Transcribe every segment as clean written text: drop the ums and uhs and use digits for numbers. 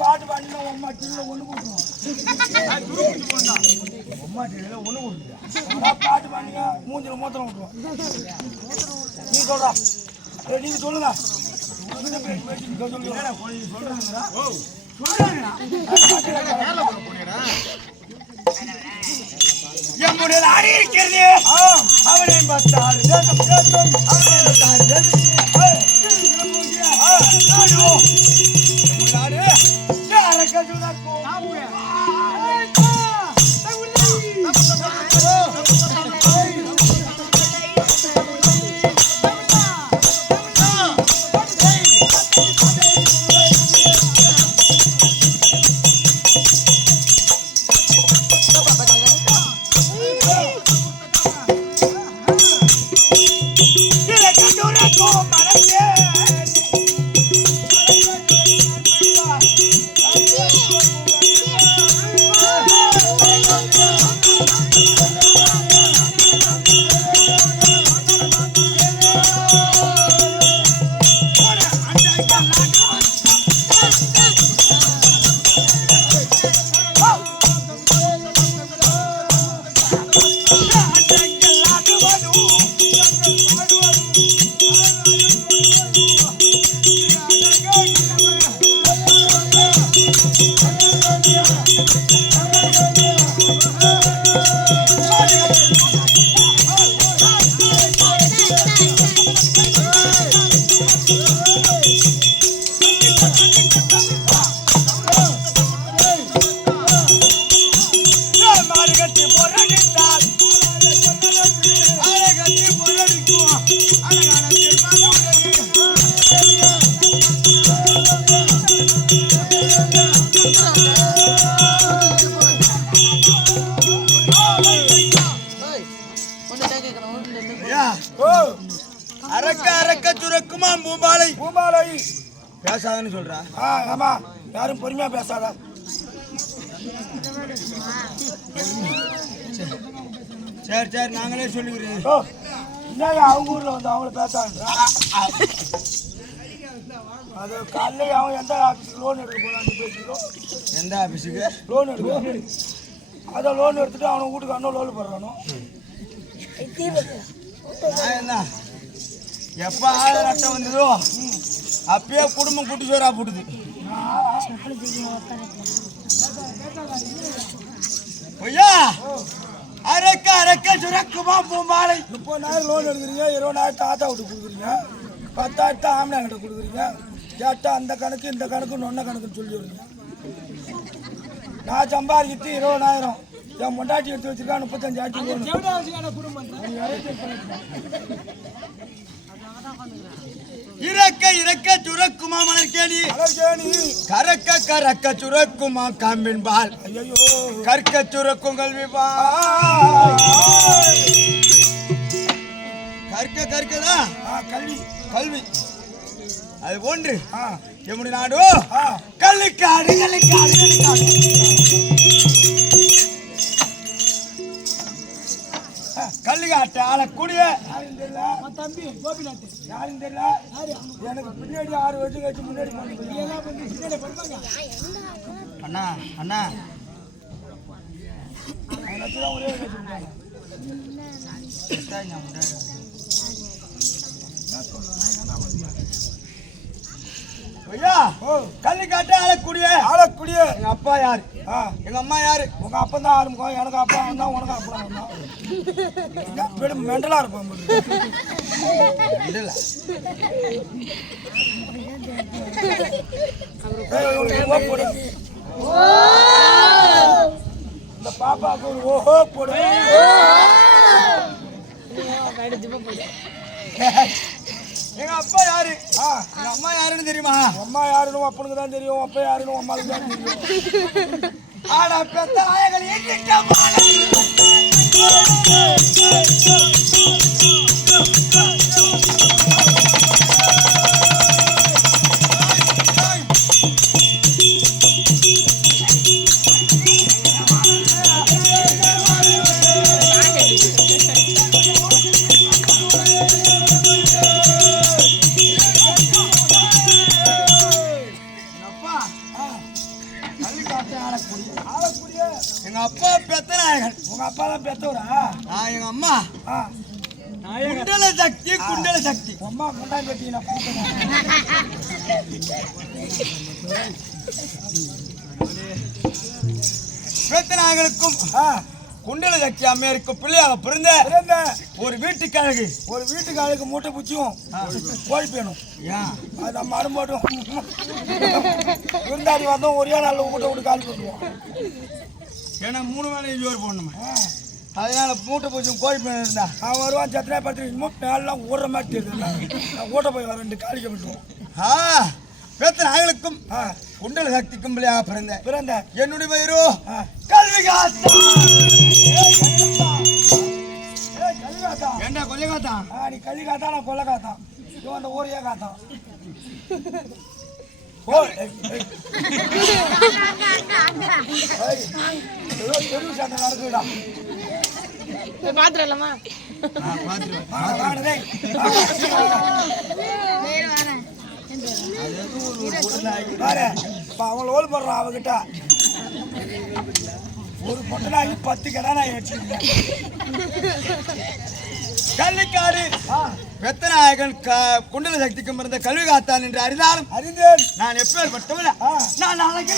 பாட்டு பாடினா உமா டில்ல ஒண்ணு கொடுக்கணும் பாட்டு பாடுங்க மூஞ்சில மூத்திரம் விட்டுருவோம். நீ சொல்றா நீங்க சொல்லுங்க எம்முடைய ஆடி இருக்கிறது அவனை பார்த்தாரு அரக்க அரக்க சுரக்குமா பூபாலை பூபாலை பேசாதன்னு சொல்றா. ஆமா யாரும் பொறுமையா பேசாதா. சரி சரி நாங்களே சொல்லிக்கிறோம். அவங்க ஊர்ல வந்து அவங்கள பேசாதுன்றா. அது காலையில அவன் எந்த ஆஃபீஸுக்கு லோன் எடுக்க போலான்னு பேசிக்கிறோம். எந்த ஆஃபீஸுக்கு லோன் எடுக்க அதை லோன் எடுத்துட்டு அவனை வீட்டுக்கு அண்ணன் லோன் போடுறானோ. எப்ப ஆயிரம் அட்டை வந்ததோ அப்பயே குடும்பம் குட்டி சோறா போட்டுது. ஐயா அரக்க அரக்க சுரக்குமா பூமாலை 30,000 லோன் எடுக்கிறீங்க, 20,000 தாத்தா விட்டு கொடுக்குறீங்க, 10,000 ஆம்பளை கிட்ட கொடுக்குறீங்க. கேட்டா அந்த கணக்கு இந்த கணக்கு நொன்ன கணக்குன்னு சொல்லி வருங்க. நான் சம்பாதிக்கிட்டு 20,000 என் மொண்டாட்டி எடுத்து வச்சிருக்கா 35,000 இறக்க இறக்க சுரக்குமா மலர்கேணி கரக்க கரக்க சுரக்குமா காம்பின்பால் ஐயோ கற்க சுரக்கும் கல்வி கற்க கற்கதா கல்வி கல்வி அது போன்று எம்முடைய நாடு கல்லுக்காடு கல்லுக்காடு கல்லுக்காடு கல்லுக்காட்டு ஆளக்கூடிய தம்பி கோபிநாத். யாருன்னு தெரியல. எனக்கு பின்னாடி 6 வருஷம் கழிச்சு முன்னாடி பின்னாடி பண்ணுவாங்க. அண்ணா அண்ணா ஒரே ஐயா கல்லு காட்டு ஆளக்கூடிய எங்க அப்பா யாரு எங்க அம்மா யாரு? உங்க அப்பா தான் ஆரம்பிக்கும். எனக்கு அப்பா வந்தா உனக்கு அப்பா வந்தா மெண்டலா இருப்பான். இந்த பாப்பாவுக்கு ஒரு ஓஹோ போடு. எங்க அப்பா யாரு? எங்க அம்மா யாருன்னு தெரியுமா? அம்மா யாருன்னு அப்பனுக்கு தான் தெரியும். அப்பா யாருன்னு அம்மாவுக்கு தான் தெரியும். ஆனா பெத்த நாயகன் எங்க அப்பா பெத்த நாயகன். உங்க அப்பா தான் பெத்தவரா? எங்க அம்மா குண்டல சக்தி. குண்டல சக்தி அம்மா குண்டா சக்தி. பெத்த நாயகனுக்கும் குண்டல சக்தி அம்மையாருக்கும் பிள்ளையாக பிறந்த ஒரு வீட்டுக்காரருக்கு மூட்டை பூச்சியும் கோழி பேணும். அது நம்ம அனுமட்டும் விருந்தாடி வந்தோம் ஒரே நாள் மூட்டை விட்டு காலி பண்ணுவோம். ஏன்னா 3 வேலையும் ஜோறு போடணுமா? அதனால மூட்டை பூச்சியும் கோழி பேன் இருந்தா அவன் வருவான். சத்தினா பார்த்து மூட்டை நாள்லாம் ஊடுற மாதிரி தெரியுது. ஊட்ட போய் வர 2 காலிக்க விட்டுருவோம். பெத்த நாயகனுக்கும் குண்டல சக்திக்கும் பிள்ளையாக பிறந்த என்னுடைய பெயரோ கல்விகாத்தா. என்ன கொல்லை காத்தா? நீ கல்வி காத்தா, நான் கொல்லை காத்தா. அந்த ஊரையே காத்தா. தெருவு சண்டை நடக்குதா? பாத்துடலாமா? அவங்கள ஓல் போடுறான் அவகிட்ட. ஒரு பொட்டனாகி 10 கடை நான் அடிச்சிருக்கேன். கல்லிக்காடு பெத்தநாயகன் குண்டல சக்திக்கும் இருந்த கல்வி காத்தான் என்று அறிந்தாலும் அறிந்தேன். நான் எப்பேற்பட்டவன்? நான் நாளைக்கு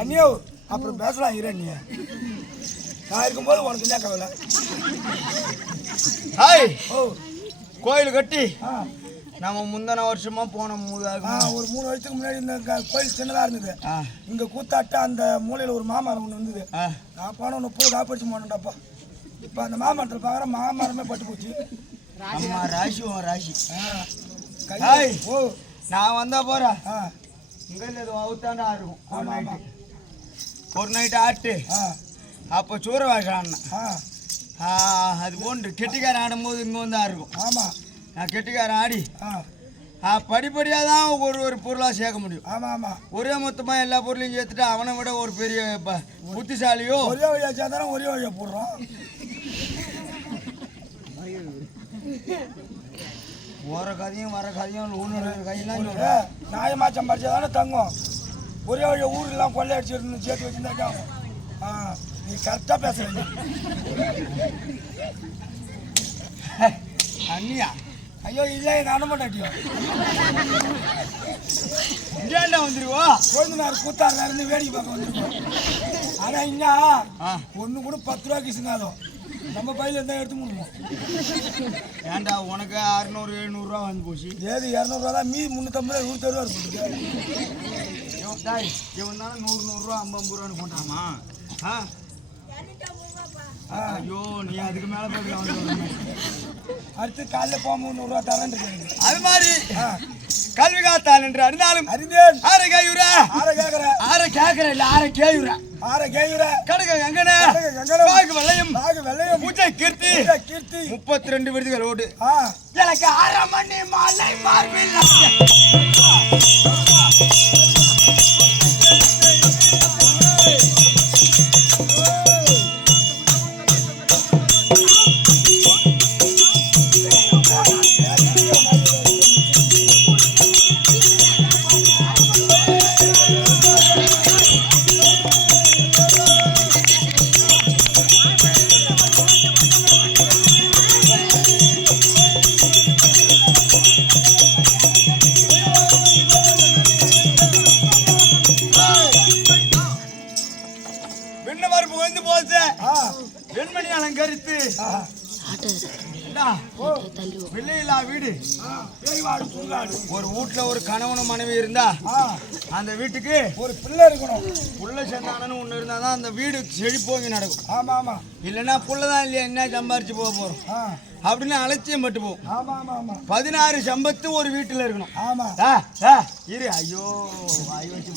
அண்ணியோ அப்புறம் பேசலாம். இரு அண்ணியா, நான் இருக்கும்போது உனக்கு என்ன கவலை? கோயில் கட்டி நம்ம முந்தின வருஷமா போன ஒரு 3 வருஷத்துக்கு முன்னாடி இந்த கோயில் சின்னதா இருந்தது. இங்க கூத்தாட்ட அந்த மூலையில ஒரு மாமரம் ஒண்ணு இருந்தது. நான் போன 30 காப்பிடிச்சு போனேன்டாப்பா. இப்ப அந்த மாமரத்துல பாக்குற மாமரமே பட்டு போச்சு. ராசி ராசி நான் வந்தா போறேன். இங்க அவுத்தாண்டா இருக்கும். ஒரு நைட்டு ஆட்டு அப்போ சூற வைக்கிறான். அது போன்று கெட்டிக்காரன் ஆடும்போது இங்கே வந்து இருக்கும். ஆமாம், நான் கெட்டிக்காரன் ஆடி படிப்படியாக தான் ஒரு பொருளாக சேர்க்க முடியும். ஆமாம் ஆமாம், ஒரே மொத்தமாக எல்லா பொருளையும் சேர்த்துட்டு அவனை விட ஒரு பெரிய புத்திசாலியோ ஒரே வழியாக சேர்த்தாலும் ஒரே வழியாக போடுறோம். போகிற கதையும் வர கதையும் ஊனு கையெல்லாம் நியாயமாக சம்பாதிச்சா தானே தங்கும். ஒரே வழியை ஊரெல்லாம் கொள்ளையடிச்சிருந்து சேர்த்து வச்சுருந்தாக்கா நீ கரெக்டாக பேசுறீங்க. அண்ணியா? ஐயோ இல்லை, எங்கள் அனுமட்டாட்டியோ இங்கேண்டா வந்துருவோம். கொழுந்தனார் கூத்தாரில் இருந்து வேடிக்கை பார்க்க வந்துருக்கோம். ஆனால் இங்கே ஒன்று கூட 10 ரூபா கிசுங்காதோ நம்ம பையில இருந்தால் எடுத்து முடிவோம். ஏன்டா உனக்கு 600-700 ரூபா வந்து போச்சு. ஏது 200 ரூபா தான், மீதி 350 ரூபா 160 ரூபா இருக்குது. இவன் தானே 100-100 ரூபா 50-50 ரூபான்னு போட்டாமா? ஐயோ நீ அதுக்கு மேல போய் அடுத்து காலைல போகும்போது 100 ரூபா தரேன். அது மாதிரி கல்வி காத்தால் என்று அறிந்தாலும் அறிந்தேன். ஆரை கேயுற இல்ல ஆரை கேயுற கடக கங்கன பாகு வெள்ளையும் பூஜை கீர்த்தி 32 விருதுகளோடு எனக்கு 1/2 மணி மாலை மார்பில் வெண்மணி அலங்கரித்து வெள்ளையில்லா வீடு ஒரு வீட்டுல ஒரு கணவனும் மனைவி இருந்தா அந்த வீட்டுக்கு ஒரு பிள்ளை இருக்கணும். புள்ள சேர்ந்தானு ஒண்ணு இருந்தாதான் அந்த வீடு செழிப்போங்க நடக்கும். ஆமா ஆமா இல்லைன்னா புள்ளதான் இல்லையா என்ன சம்பாரிச்சு போக போறோம் அப்படின்னு அலட்சியம் பட்டு போகும். 16 சம்பத்து ஒரு வீட்டுல இருக்கணும். ஆமா இரு ஐயோ வாய் வச்சு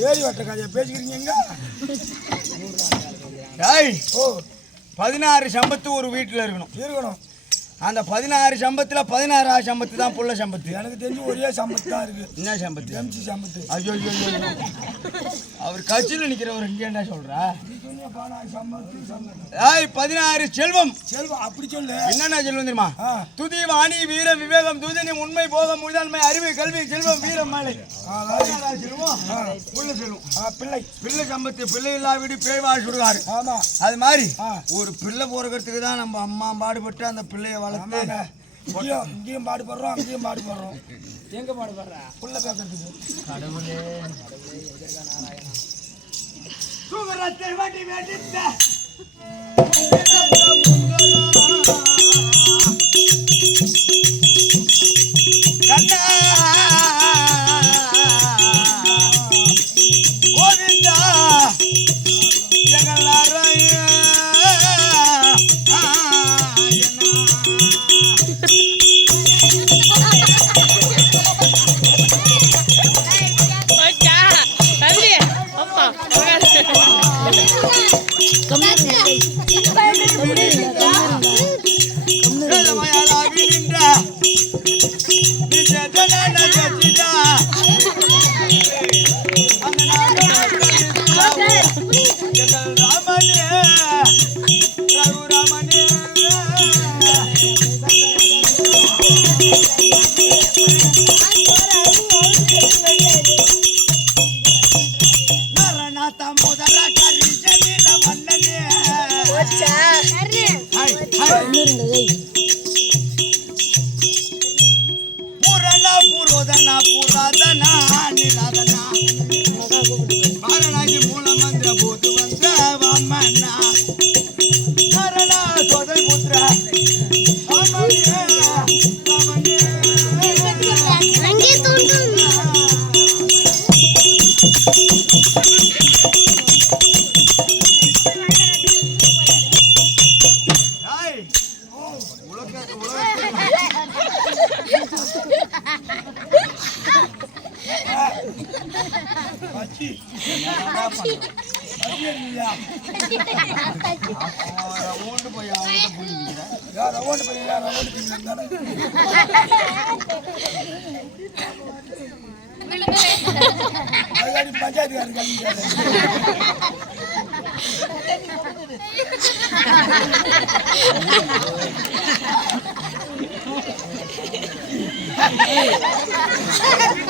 பேரி வட்ட கதையா பேசிக்கிறீங்க. 16 சம்பத்து ஒரு வீட்டுல இருக்கணும். அந்த 16 சம்பத்துல 16 சம்பத்து தான் புள்ள சம்பத்து. எனக்கு தெரிஞ்சு ஒரே சம்பத்து தான் இருக்கு. என்ன சம்பத்து? எம்சி சம்பத்து. ஐயோ அவர் கட்சியில் நிக்கிறவர் இங்க என்ன சொல்றா? 16 செல்வம் அப்படி சொல்லு. என்னென்ன செல்வம் தெரியுமா? துதி வாணி வீர விவேகம் தூதனி உண்மை போகம் முதன்மை அறிவு கல்வி செல்வம் வீரம் மாலை பிள்ளை சம்பத்து. பிள்ளை இல்லா வீடு பேய்வாழ் சுடுகாடு. அது மாதிரி ஒரு பிள்ளை போறதுக்கு தான் நம்ம அம்மா பாடுபட்டு அந்த பிள்ளைய வளர்த்து இங்கேயும் பாடுபடுறோம் அங்கேயும் பாடுபடுறோம். எங்க பாடுபடுற புள்ள பேசுறதுக்கு கடவுளே சுகரத்தை வண்டி வேண்டித்த கண்ணா கோவிந்தா எங்கள் பஞ்சாயத்து